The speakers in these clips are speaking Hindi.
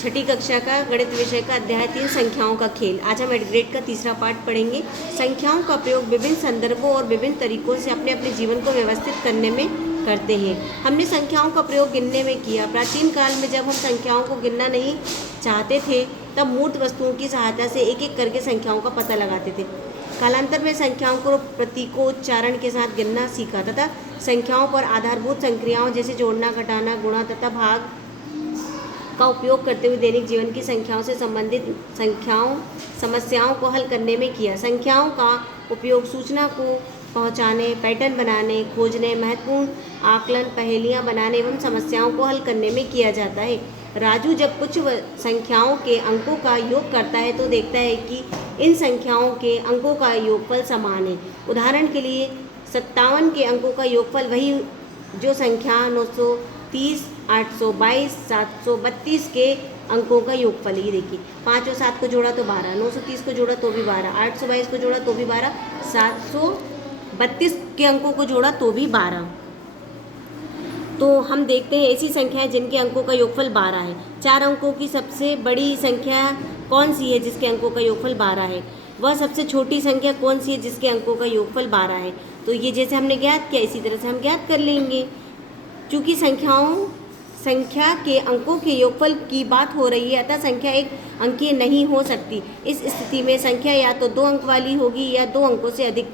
छठी कक्षा का गणित विषय का अध्याय 3 संख्याओं का खेल। आज हम एड ग्रेड का तीसरा पार्ट पढ़ेंगे। संख्याओं का प्रयोग विभिन्न संदर्भों और विभिन्न तरीकों से अपने अपने जीवन को व्यवस्थित करने में करते हैं। हमने संख्याओं का प्रयोग गिनने में किया। प्राचीन काल में जब हम संख्याओं को गिनना नहीं चाहते थे तब मूर्त वस्तुओं की सहायता से एक एक करके संख्याओं का पता लगाते थे। कालांतर में संख्याओं को प्रतीकों उच्चारण के साथ गिनना सीखा तथा संख्याओं पर आधारभूत संक्रियाओं जैसे जोड़ना, घटाना, गुणा तथा भाग का उपयोग करते हुए दैनिक जीवन की संख्याओं से संबंधित समस्याओं को हल करने में किया। संख्याओं का उपयोग सूचना को पहुंचाने, पैटर्न बनाने, खोजने, महत्वपूर्ण आकलन, पहेलियां बनाने एवं समस्याओं को हल करने में किया जाता है। राजू जब कुछ संख्याओं के अंकों का योग करता है तो देखता है कि इन संख्याओं के अंकों का योगफल समान है। उदाहरण के लिए 57 के अंकों का योगफल वही जो संख्या 930, 822, 732 के अंकों का योगफल ही देखिए। 5 और 7 को जोड़ा तो 12, 930 को जोड़ा तो भी 12, 822 को जोड़ा तो भी 12, 732 के अंकों को जोड़ा तो भी 12। तो हम देखते हैं ऐसी संख्याएं जिनके अंकों का योगफल 12 है। 4 अंकों की सबसे बड़ी संख्या कौन सी है जिसके अंकों का योगफल 12 है? वह सबसे छोटी संख्या कौन सी है जिसके अंकों का योगफल 12 है? तो ये जैसे हमने ज्ञात किया इसी तरह से हम ज्ञात कर लेंगे। चूँकि संख्या के अंकों के योगफल की बात हो रही है अतः संख्या एक अंकीय नहीं हो सकती। इस स्थिति में संख्या या तो 2 अंक वाली होगी या 2 अंकों से अधिक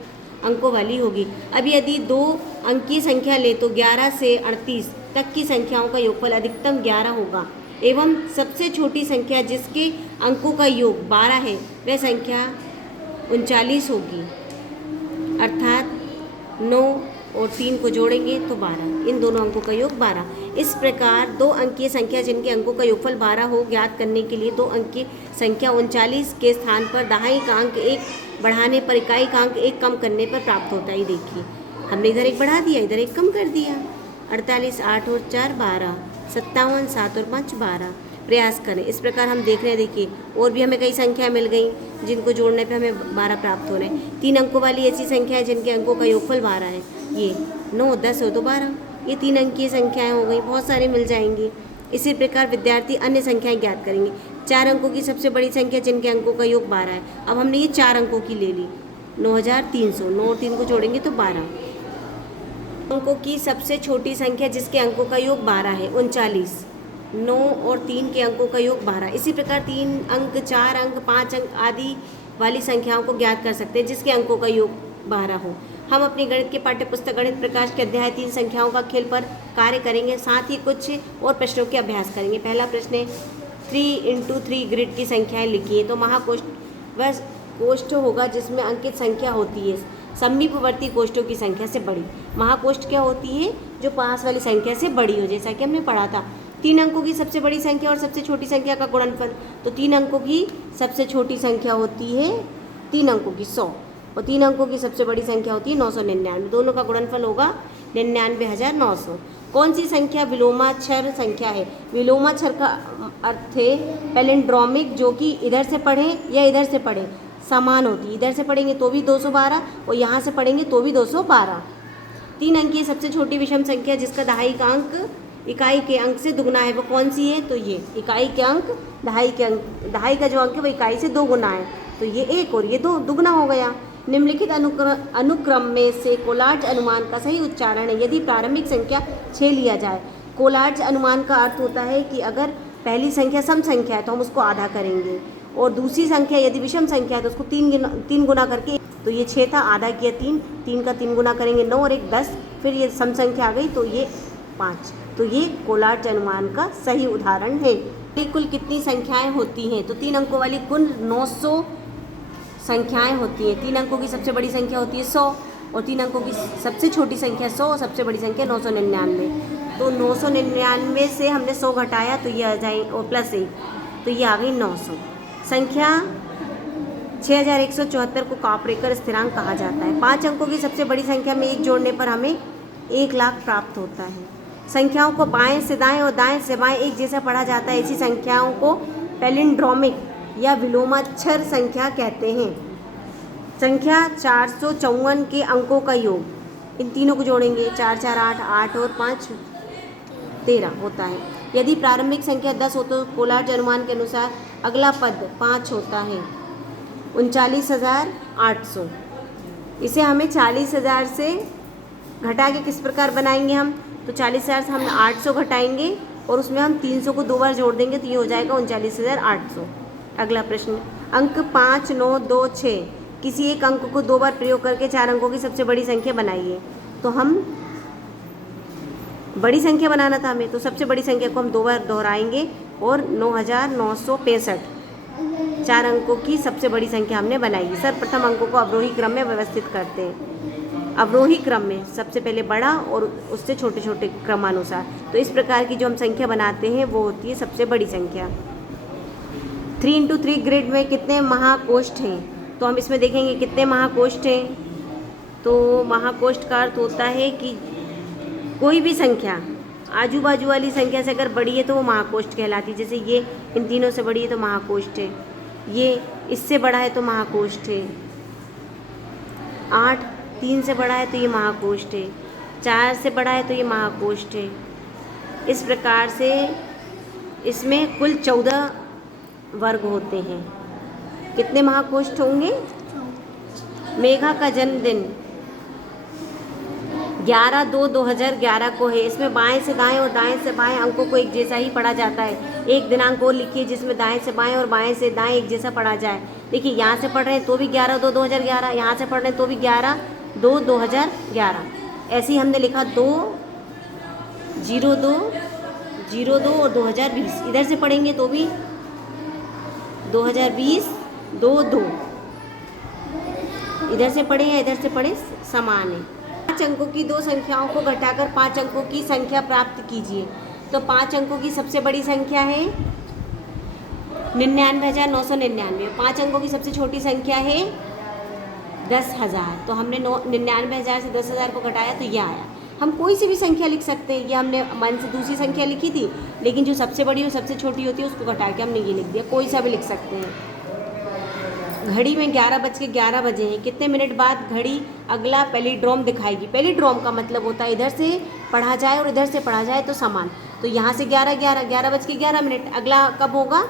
अंकों वाली होगी। अब यदि 2 अंकीय संख्या ले तो 11 से 38 तक की संख्याओं का योगफल अधिकतम 11 होगा एवं सबसे छोटी संख्या जिसके अंकों का योग 12 है वह संख्या 39 होगी। अर्थात 9 और 3 को जोड़ेंगे तो 12, इन दोनों अंकों का योग 12। इस प्रकार 2 अंकीय संख्या जिनके अंकों का योगफल 12 हो ज्ञात करने के लिए 2 अंकीय संख्या 39 के स्थान पर दहाई का अंक 1 बढ़ाने पर इकाई का अंक 1 कम करने पर प्राप्त होता है। देखिए हमने इधर 1 बढ़ा दिया, इधर 1 कम कर दिया। 48, 8 और 4 12, 57, 7 और 5 12। प्रयास करें। इस प्रकार हम देख रहे हैं। देखिए और भी हमें कई संख्या मिल गई जिनको जोड़ने पे हमें 12 प्राप्त हो रहे हैं। 3 अंकों वाली ऐसी संख्या है जिनके अंकों का योगफल 12 है। ये 9, 10 हो तो 12, ये 3 अंकीय संख्याएं हो गई, बहुत सारी मिल जाएंगी। इसी प्रकार विद्यार्थी अन्य संख्याएं ज्ञात करेंगे। 4 अंकों की सबसे बड़ी संख्या जिनके अंकों का योग 12 है। अब हमने ये 4 अंकों की ले ली, 9300, 9 और 3 को जोड़ेंगे तो 12। अंकों की सबसे छोटी संख्या जिसके अंकों का योग 12 है 39, 9 और 3 के अंकों का योग 12। इसी प्रकार 3 अंक, 4 अंक, 5 अंक आदि वाली संख्याओं को ज्ञात कर सकते हैं जिसके अंकों का योग 12 हो। हम अपनी गणित के पाठ्यपुस्तक गणित प्रकाश के अध्याय 3 संख्याओं का खेल पर कार्य करेंगे, साथ ही कुछ और प्रश्नों के अभ्यास करेंगे। पहला प्रश्न है 3x3 ग्रिड की संख्याएं लिखिए। तो महाकोष्ठ वह कोष्ठ होगा जिसमें अंकित संख्या होती है समीपवर्ती कोष्ठों की संख्या से बड़ी। महाकोष्ठ क्या होती है? जो पास वाली संख्या से बड़ी हो, जैसा कि हमने पढ़ा था। 3 अंकों की सबसे बड़ी संख्या और सबसे छोटी संख्या का गुणनफल। तो 3 अंकों की सबसे छोटी संख्या होती है 3 अंकों की 100 और 3 अंकों की सबसे बड़ी संख्या होती है 999। दोनों का गुणनफल होगा 99,900। कौन सी संख्या विलोमाक्षर संख्या है? विलोमाक्षर का अर्थ है पैलिंड्रोमिक, जो कि इधर से पढ़ें या इधर से पढ़ें समान होती है। इधर से पढ़ेंगे तो भी 212 और यहाँ से पढ़ेंगे तो भी 212। 3 अंकीय सबसे छोटी विषम संख्या जिसका दहाई का अंक इकाई के अंक से दुगुना है वो कौन सी है? तो ये इकाई के अंक दहाई के अंक, दहाई का जो अंक है वो इकाई से 2 गुना है, तो ये 1 और ये 2 दुगना हो गया। निम्नलिखित अनुक्रम में से कोलार्ज अनुमान का सही उच्चारण है यदि प्रारंभिक संख्या 6 लिया जाए। कोलार्ज अनुमान का अर्थ होता है कि अगर पहली संख्या सम संख्या है तो हम उसको आधा करेंगे और दूसरी संख्या यदि विषम संख्या है तो उसको 3 गुना करके, तो ये 6 था, आधा किया 3, 3 का 3 गुना करेंगे 9 और 1 10, फिर ये सम संख्या आ गई तो ये 5। तो ये कोलार्ज अनुमान का सही उदाहरण है। कुल कितनी संख्याएं होती हैं? तो 3 अंकों वाली कुल 900 संख्याएं होती हैं। 3 अंकों की सबसे बड़ी संख्या होती है 100 और 3 अंकों की सबसे छोटी संख्या 100 और सबसे बड़ी संख्या 999। तो 999 से हमने 100 घटाया तो ये आ जाए और प्लस 1 तो ये आ गई 900। संख्या 6174 को कापरेकर स्थिरांक कहा जाता है। 5 अंकों की सबसे बड़ी संख्या में 1 जोड़ने पर हमें 1 लाख प्राप्त होता है। संख्याओं को बाएं से दाएं और दाएं से बाएं एक जैसा पढ़ा जाता है। ऐसी संख्याओं को पैलिंड्रोमिक या विलोमाक्षर संख्या कहते हैं। संख्या 454 के अंकों का योग, इन तीनों को जोड़ेंगे 4 4 8, 8 और 5 13 होता है। यदि प्रारंभिक संख्या 10 हो तो कोलाज अनुमान के अनुसार अगला पद 5 होता है। 39,800। इसे हमें 40,000 से घटा के किस प्रकार बनाएंगे हम? तो 40,000 से हम 800 घटाएंगे और उसमें हम 300 को 2 बार जोड़ देंगे तो ये हो जाएगा 39,800। अगला प्रश्न, अंक 5, 9, 2, 6 किसी एक अंक को 2 बार प्रयोग करके 4 अंकों की सबसे बड़ी संख्या बनाइए। तो हम बड़ी संख्या बनाना था हमें, तो सबसे बड़ी संख्या को हम 2 बार दोहराएंगे और 9,965 4 अंकों की सबसे बड़ी संख्या हमने बनाई। सर्वप्रथम अंकों को अवरोही क्रम में व्यवस्थित करते हैं। अवरोही क्रम में सबसे पहले बड़ा और उससे छोटे छोटे क्रमानुसार। तो इस प्रकार की जो हम संख्या बनाते हैं वो होती है सबसे बड़ी संख्या। 3x3 ग्रिड में कितने महाकोष्ठ हैं? तो हम इसमें देखेंगे कितने महाकोष्ठ हैं। तो महाकोष्ठ का अर्थ होता है कि कोई भी संख्या आजू बाजू वाली संख्या से अगर बड़ी है तो वो महाकोष्ठ कहलाती है। जैसे ये इन तीनों से बड़ी है तो महाकोष्ठ है, ये इससे बड़ा है तो महाकोष्ठ है, 8 3 से बड़ा है तो ये महाकोष्ठ है, 4 से बड़ा है तो ये महाकोष्ठ है। इस प्रकार से इसमें कुल 14 वर्ग होते हैं। कितने महाकोष्ठ होंगे? मेघा का जन्मदिन 11/2/2011 को है। इसमें बाएं से दाएं और दाएं से बाएं अंकों को एक जैसा ही पढ़ा जाता है। एक दिनांक और लिखिए जिसमें दाएं से बाएं और बाएं से दाएं एक जैसा पढ़ा जाए। देखिए यहाँ से पढ़ रहे हैं तो भी 11/2/2011, यहाँ से पढ़ रहे हैं तो भी 11/2/2011। ऐसे ही हमने लिखा 2/02/02 और 2020। इधर से पढ़ेंगे तो भी 2020 2/2। इधर से पढ़े या इधर से पढ़े समान है। 5 अंकों की 2 संख्याओं को घटाकर 5 अंकों की संख्या प्राप्त कीजिए। तो 5 अंकों की सबसे बड़ी संख्या है 99,999। 5 अंकों की सबसे छोटी संख्या है 10,000। तो हमने 99,000 से 10,000 को घटाया तो यह आया। हम कोई सी भी संख्या लिख सकते हैं। ये हमने मन से दूसरी संख्या लिखी थी, लेकिन जो सबसे बड़ी और सबसे छोटी होती है उसको घटा के हमने ये लिख दिया। कोई सा भी लिख सकते हैं। घड़ी में 11:11 बजे हैं। कितने मिनट बाद घड़ी अगला पैलिड्रोम दिखाएगी? पैलिड्रोम का मतलब होता है इधर से पढ़ा जाए और इधर से पढ़ा जाए तो समान। तो यहाँ से 11:11 अगला कब होगा?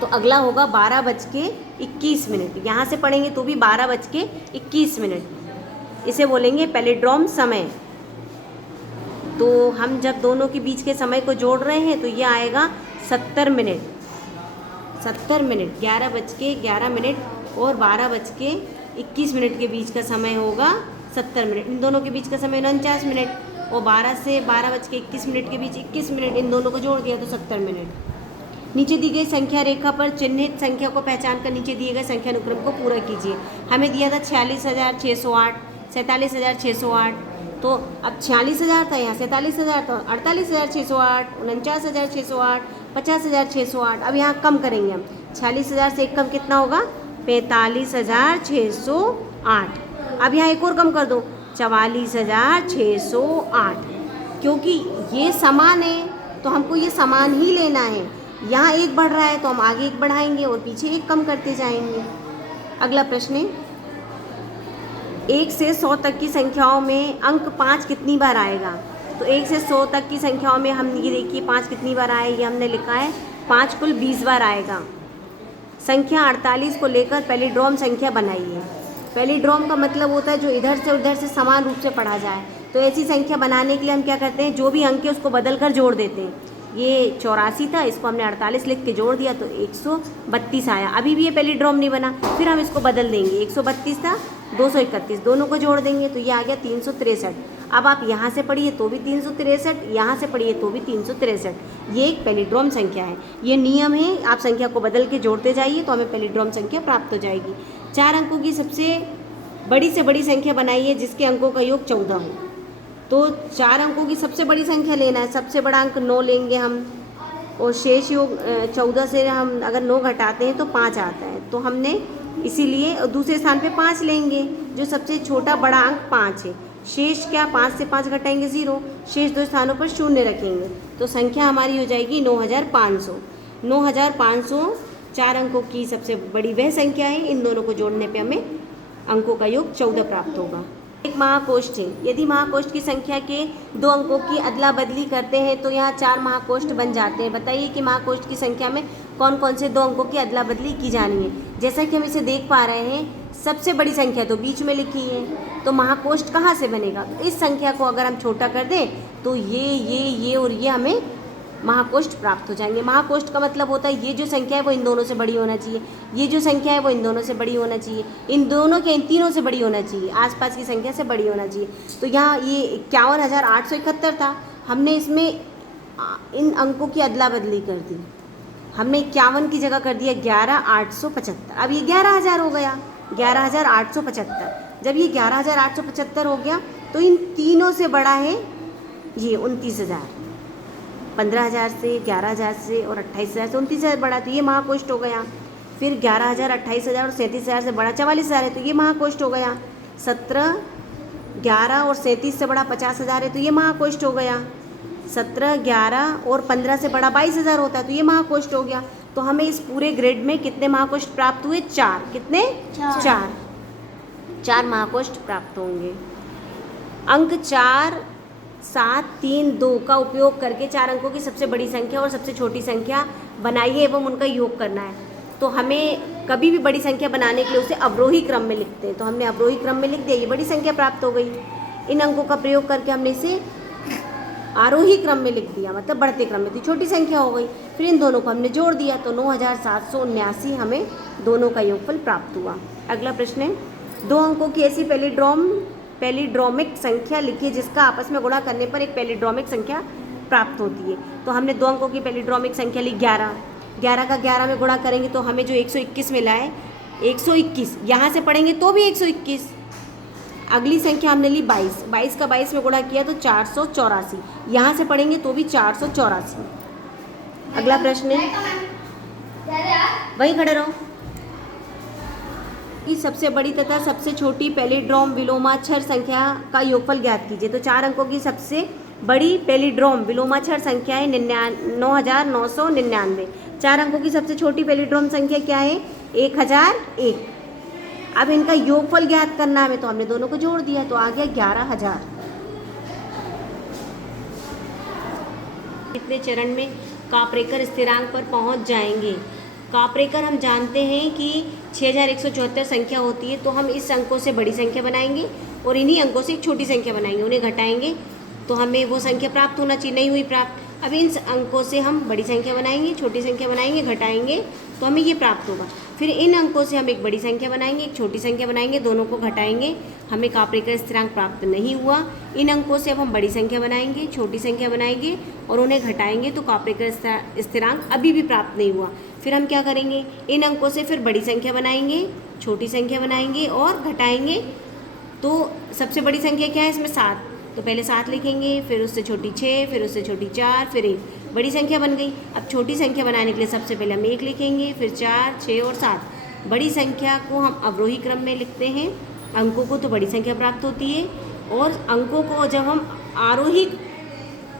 तो अगला होगा 12:21। यहाँ से पढ़ेंगे तो भी 12:21। इसे बोलेंगे पैलिड्रोम समय। तो हम जब दोनों के बीच के समय को जोड़ रहे हैं तो ये आएगा 70 मिनट। 70 मिनट 11:11 और 12:21 के बीच का समय होगा 70 मिनट। इन दोनों के बीच का समय 49 मिनट और 12 से 12:21 के बीच 21 मिनट। इन दोनों को जोड़ दिया तो 70 मिनट। नीचे दी गई संख्या रेखा पर चिन्हित संख्या को पहचान कर नीचे दिए गए संख्या अनुक्रम को पूरा कीजिए। हमें दिया था 46,608, 47,608। तो अब 46,000 था, यहाँ 47,000 था, 48,608, 49,608, 50,608। अब यहाँ कम करेंगे हम। 46,000 से एक कम कितना होगा? 45,608। अब यहाँ एक और कम कर दो, 44,608। क्योंकि ये समान है तो हमको ये समान ही लेना है। यहाँ एक बढ़ रहा है तो हम आगे एक बढ़ाएंगे और पीछे एक कम करते जाएंगे। अगला प्रश्न है, 1 से 100 तक की संख्याओं में अंक 5 कितनी बार आएगा? तो 1 से 100 तक की संख्याओं में हम ये देखिए 5 कितनी बार आए, ये हमने लिखा है 5 कुल 20 बार आएगा। संख्या 48 को लेकर पैलिड्रोम संख्या बनाइए। पैलिड्रोम का मतलब होता है जो इधर से उधर से समान रूप से पढ़ा जाए। तो ऐसी संख्या बनाने के लिए हम क्या करते हैं, जो भी अंक है उसको बदल कर जोड़ देते हैं। ये 84 था, इसको हमने 48 लिख के जोड़ दिया तो 132 आया। अभी भी ये पैलिड्रोम नहीं बना, फिर हम इसको बदल देंगे। 132 था, 231, दोनों को जोड़ देंगे तो ये आ गया 363। अब आप यहाँ से पढ़िए तो भी 363, यहाँ से पढ़िए तो भी 363। ये एक पैलिड्रोम संख्या है। ये नियम है, आप संख्या को बदल के जोड़ते जाइए तो हमें पैलिड्रोम संख्या प्राप्त हो जाएगी। 4 अंकों की सबसे बड़ी संख्या बनाइए जिसके अंकों का योग 14 हो। तो 4 अंकों की सबसे बड़ी संख्या लेना है। सबसे बड़ा अंक 9 लेंगे हम और शेष योग 14 से हम अगर 9 घटाते हैं तो 5 आता है। तो हमने इसीलिए दूसरे स्थान पे 5 लेंगे। जो सबसे छोटा बड़ा अंक 5 है। शेष क्या, 5 से 5 घटाएंगे 0, शेष 2 स्थानों पर 0 रखेंगे तो संख्या हमारी हो जाएगी 9,500। 9,500 4 अंकों की सबसे बड़ी वह संख्या है। इन दोनों को जोड़ने पे हमें अंकों का योग 14 प्राप्त होगा। एक महाकोष्ठ है। यदि महाकोष्ठ की संख्या के 2 अंकों की अदला बदली करते हैं तो यहाँ 4 महाकोष्ठ बन जाते हैं। बताइए कि महाकोष्ठ की संख्या में कौन कौन से 2 अंकों की अदला बदली की जानी है। जैसा कि हम इसे देख पा रहे हैं, सबसे बड़ी संख्या तो बीच में लिखी है, तो महाकोष्ठ कहाँ से बनेगा? तो इस संख्या को अगर हम छोटा कर दें तो ये और ये हमें महाकोष्ठ प्राप्त हो जाएंगे। महाकोष्ठ का मतलब होता है ये जो संख्या है वो इन दोनों से बड़ी होना चाहिए, ये जो संख्या है वो इन दोनों से बड़ी होना चाहिए, इन दोनों के इन तीनों से बड़ी होना चाहिए, आसपास की संख्या से बड़ी होना चाहिए। तो यहाँ ये 51,871 था, हमने इसमें इन अंकों की अदला बदली कर दी। हमने 51 की जगह कर दिया 11,875। अब ये 11,000 हो गया, 11,875। जब ये 11,875 हो गया तो इन तीनों से बड़ा है ये 29,000। 15,000 से, 11,000 से और 28,000 से 29,000 बड़ा, तो ये महाकोष्ठ हो गया। फिर 11,000, 28,000 और 37,000 से बड़ा 44,000 है, तो ये महाकोष्ठ हो गया। 17, 11 और 37 से बड़ा 50,000 है, तो ये महाकोष्ठ हो गया। 17, 11 और 15 से बड़ा 22,000 होता है, तो ये महाकोष्ठ हो गया। तो हमें इस पूरे ग्रिड में कितने महाकोष्ठ प्राप्त हुए? 4। कितने? 4 महाकोष्ठ प्राप्त होंगे। अंक 4, 7, 3, 2 का उपयोग करके 4 अंकों की सबसे बड़ी संख्या और सबसे छोटी संख्या बनाइए एवं उनका योग करना है। तो हमें कभी भी बड़ी संख्या बनाने के लिए उसे अवरोही क्रम में लिखते हैं, तो हमने अवरोही क्रम में लिख दिया, ये बड़ी संख्या प्राप्त हो गई। इन अंकों का प्रयोग करके हमने इसे आरोही क्रम में लिख दिया, मतलब बढ़ते क्रम में, तो छोटी संख्या हो गई। फिर इन दोनों को हमने जोड़ दिया तो 9,779 हमें दोनों का योगफल प्राप्त हुआ। अगला प्रश्न है, 2 अंकों की ऐसी पैलिड्रोमिक संख्या लिखिए जिसका आपस में गुणा करने पर एक पैलिड्रोमिक संख्या प्राप्त होती है। तो हमने 2 अंकों की पैलिड्रोमिक संख्या ली 11। 11 का 11 में गुणा करेंगे तो हमें जो 121 मिला है, 121 यहाँ से पढ़ेंगे तो भी 121। अगली संख्या हमने ली 22। 22 का 22 में गुणा किया तो 484, यहाँ से पढ़ेंगे तो भी 484। अगला प्रश्न है, वहीं खड़े रहो। कि सबसे बड़ी तथा सबसे छोटी पैलिड्रोम विलोमाक्षर संख्या का योगफल ज्ञात कीजिए। तो 4 अंकों की सबसे बड़ी पैलिड्रोम विलोमाक्षर संख्या है 9,999। 4 अंकों की सबसे छोटी पैलिड्रोम संख्या क्या है? 1001। अब इनका योगफल ज्ञात करना है, तो हमने दोनों को जोड़ दिया तो आ गया 11,000। कितने चरण में कापरेकर स्थिरांक पर पहुंच जाएंगे? कापरेकर हम जानते हैं कि 6,174 संख्या होती है, तो हम इस अंकों से बड़ी संख्या बनाएंगे और इन्हीं अंकों से एक छोटी संख्या बनाएंगे, उन्हें घटाएंगे तो हमें वो संख्या प्राप्त होना चाहिए, नहीं हुई प्राप्त। अब इन अंकों से हम बड़ी संख्या बनाएंगे, छोटी संख्या बनाएंगे, घटाएंगे तो हमें ये प्राप्त होगा। फिर इन अंकों से हम एक बड़ी संख्या बनाएंगे, एक छोटी संख्या बनाएंगे, दोनों को घटाएंगे, हमें कापरेकर स्थिरांक प्राप्त नहीं हुआ। इन अंकों से अब हम बड़ी संख्या बनाएंगे, छोटी संख्या बनाएंगे और उन्हें घटाएंगे तो कापरेकर स्थिरांक अभी भी प्राप्त नहीं हुआ। फिर हम क्या करेंगे? इन अंकों से फिर बड़ी संख्या बनाएंगे, छोटी संख्या बनाएंगे और घटाएंगे। तो सबसे बड़ी संख्या क्या है इसमें? 7, तो पहले 7 लिखेंगे, फिर उससे छोटी 6, फिर उससे छोटी 4, फिर 1, बड़ी संख्या बन गई। अब छोटी संख्या बनाने के लिए सबसे पहले हम 1 लिखेंगे, फिर 4, 6 और 7। बड़ी संख्या को हम अवरोही क्रम में लिखते हैं, अंकों को तो बड़ी संख्या प्राप्त होती है, और अंकों को जब हम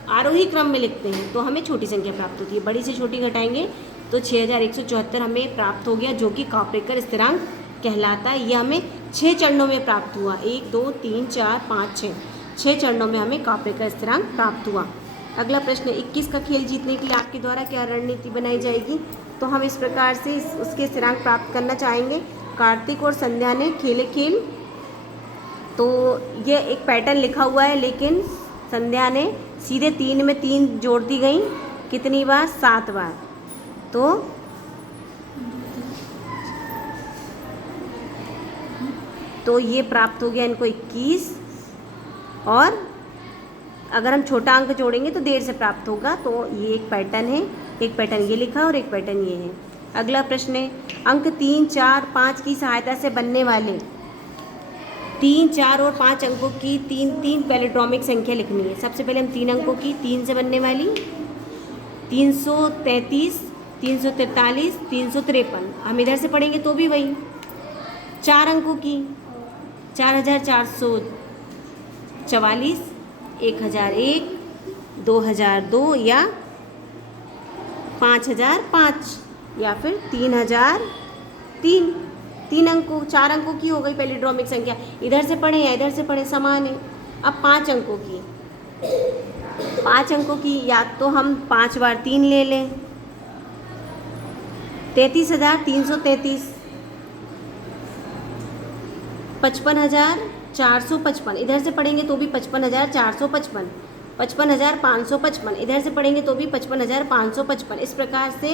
आरोही क्रम में लिखते हैं तो हमें छोटी संख्या प्राप्त होती है। बड़ी से छोटी घटाएंगे तो 6,174 हमें प्राप्त हो गया, जो कि कापरेकर स्थिरांक कहलाता है। यह हमें 6 चरणों में प्राप्त हुआ, 1, 2, 3, 4, 5, 6, 6 चरणों में हमें कापरेकर स्थिरांक प्राप्त हुआ। अगला प्रश्न, 21 का खेल जीतने के लिए आपके द्वारा क्या रणनीति बनाई जाएगी? तो हम इस प्रकार से उसके स्थिरांक प्राप्त करना चाहेंगे। कार्तिक और संध्या ने खेले खेल, तो ये एक पैटर्न लिखा हुआ है, लेकिन संध्या ने सीधे 3 में 3 जोड़ती गई, कितनी बार? 7 बार। तो ये प्राप्त हो गया इनको 21, और अगर हम छोटा अंक जोड़ेंगे तो देर से प्राप्त होगा। तो ये एक पैटर्न है, एक पैटर्न ये लिखा और एक पैटर्न ये है। अगला प्रश्न है, अंक 3, 4, 5 की सहायता से बनने वाले 3, 4 और 5 अंकों की 3 पैलिड्रोमिक संख्या लिखनी है। सबसे पहले हम 3 अंकों की 3 से बनने वाली 333, 343, 353, हम इधर से पढ़ेंगे तो भी वही। 4 अंकों की 4,444, 1,001, 2,002 या 5,005 या फिर 3,003। 3 अंकों 4 अंकों की हो गई पैलिड्रोमिक संख्या। इधर से पढ़े या इधर से पढ़े समान है। अब 5 अंकों की, 5 अंकों की या तो हम 5 बार 3 ले लें, 33,333, 55,455, इधर से पढ़ेंगे तो भी 55,455, 55,555, इधर से पढ़ेंगे तो भी 55,555। इस प्रकार से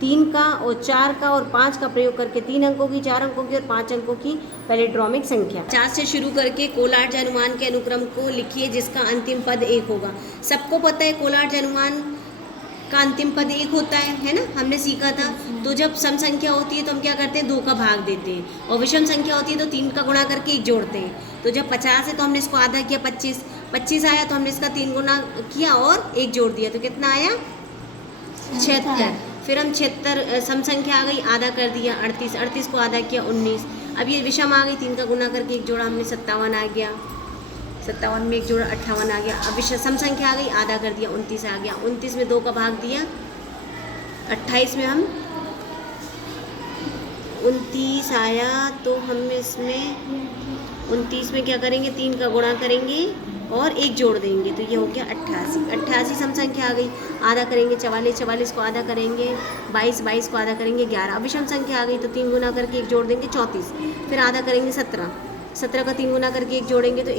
3 का और 4 का और 5 का प्रयोग करके 3 अंकों की, 4 अंकों की और 5 अंकों की पैलिड्रोमिक संख्या। 50 से शुरू करके कोलार्ज अनुमान के अनुक्रम को लिखिए जिसका अंतिम पद 1 होगा। सबको पता है कोलार्ज अनुमान का अंतिम पद 1 होता है ना, हमने सीखा था। तो जब सम संख्या होती है तो हम क्या करते हैं, 2 का भाग देते हैं, और विषम संख्या होती है तो 3 का गुणा करके 1 जोड़ते हैं। तो जब 50 है तो हमने इसको आधा किया, 25 आया तो हमने इसका 3 गुना किया और 1 जोड़ दिया, तो कितना आया 76। फिर हम 76 सम संख्या आ गई, आधा कर दिया 38 को आधा किया 19। अब ये विषम आ गई, 3 का गुना करके 1 जोड़ा हमने 57 आ गया, 57 में 1 जोड़ा 58 आ गया। अब विषम सम संख्या आ गई, आधा कर दिया 29 आ गया, 29 में 2 का भाग दिया, 28 में हम 29 आया तो हम इसमें 29 में क्या करेंगे, 3 का गुणा करेंगे और 1 जोड़ देंगे, तो ये हो गया 88 सम संख्या आ गई। आधा करेंगे 44 को आधा करेंगे 22 को आधा करेंगे 11। अब विषम संख्या आ गई तो 3 गुना करके 1 जोड़ देंगे 34, फिर आधा करेंगे 17 का 3 गुना करके 1 जोड़ेंगे तो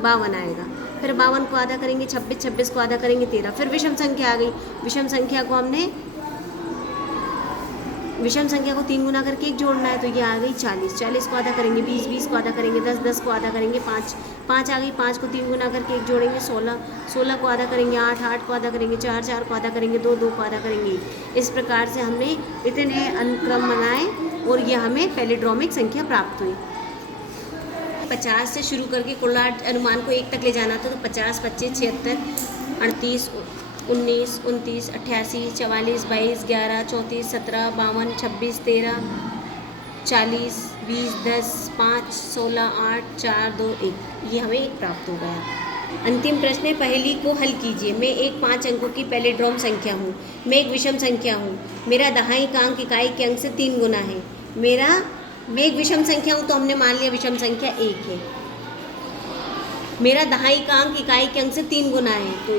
52 आएगा। फिर 52 को आधा करेंगे 26 को आधा करेंगे 13। फिर विषम संख्या आ गई, विषम संख्या को 3 गुना करके 1 जोड़ना है, तो ये आ गई 40 को आधा करेंगे 20 को आधा करेंगे 10 को आधा करेंगे 5 आ गई, 5 को 3 गुना करके 1 जोड़ेंगे 16 को आधा करेंगे 8 को आधा करेंगे 4 को आधा करेंगे 2 को आधा करेंगे 1। इस प्रकार से हमने इतने अनुक्रम बनाए और ये हमें पैलिड्रोमिक संख्या प्राप्त हुई। 50 से शुरू करके कोलार्ज अनुमान को 1 तक ले जाना था, तो 50, 25, 76, 38, 19, 29, 88, 44, 22, 11, 34, 17, 52, 26, 13, 40, 20, 10, 5, 16, 8, 4, 2, 1, ये हमें 1 प्राप्त हो गया। अंतिम प्रश्न है, पहेली को हल कीजिए। मैं एक 5 अंकों की पैलिड्रोम संख्या हूँ, मैं एक विषम संख्या हूँ, मेरा दहाई का अंक इकाई के अंक से 3 गुना है। मैं एक विषम संख्या हूँ तो हमने मान लिया विषम संख्या 1 है। मेरा दहाई का अंक इकाई के अंक से 3 गुना है, तो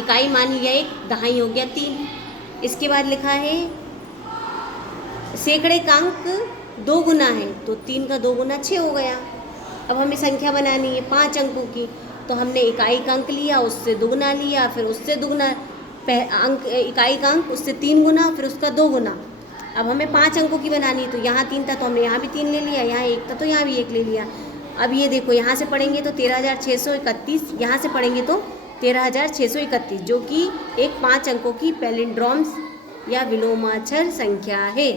इकाई मान लिया 1, दहाई हो गया 3। इसके बाद लिखा है सैकड़े का अंक 2 गुना है, तो 3 का 2 गुना 6 हो गया। अब हमें संख्या बनानी है 5 अंकों की, तो हमने इकाई का अंक लिया, उससे दुगुना लिया, फिर उससे दुगुना अंक, इकाई का अंक उससे 3 गुना, फिर उसका 2 गुना। अब हमें 5 अंकों की बनानी है, तो यहाँ 3 था तो हमने यहाँ भी 3 ले लिया, यहाँ 1 था तो यहाँ भी 1 ले लिया। अब ये देखो, यहाँ से पढ़ेंगे तो 13,631, यहाँ से पढ़ेंगे तो 13,631, जो कि एक 5 अंकों की पैलिंड्रोम्स या विलोमाक्षर संख्या है।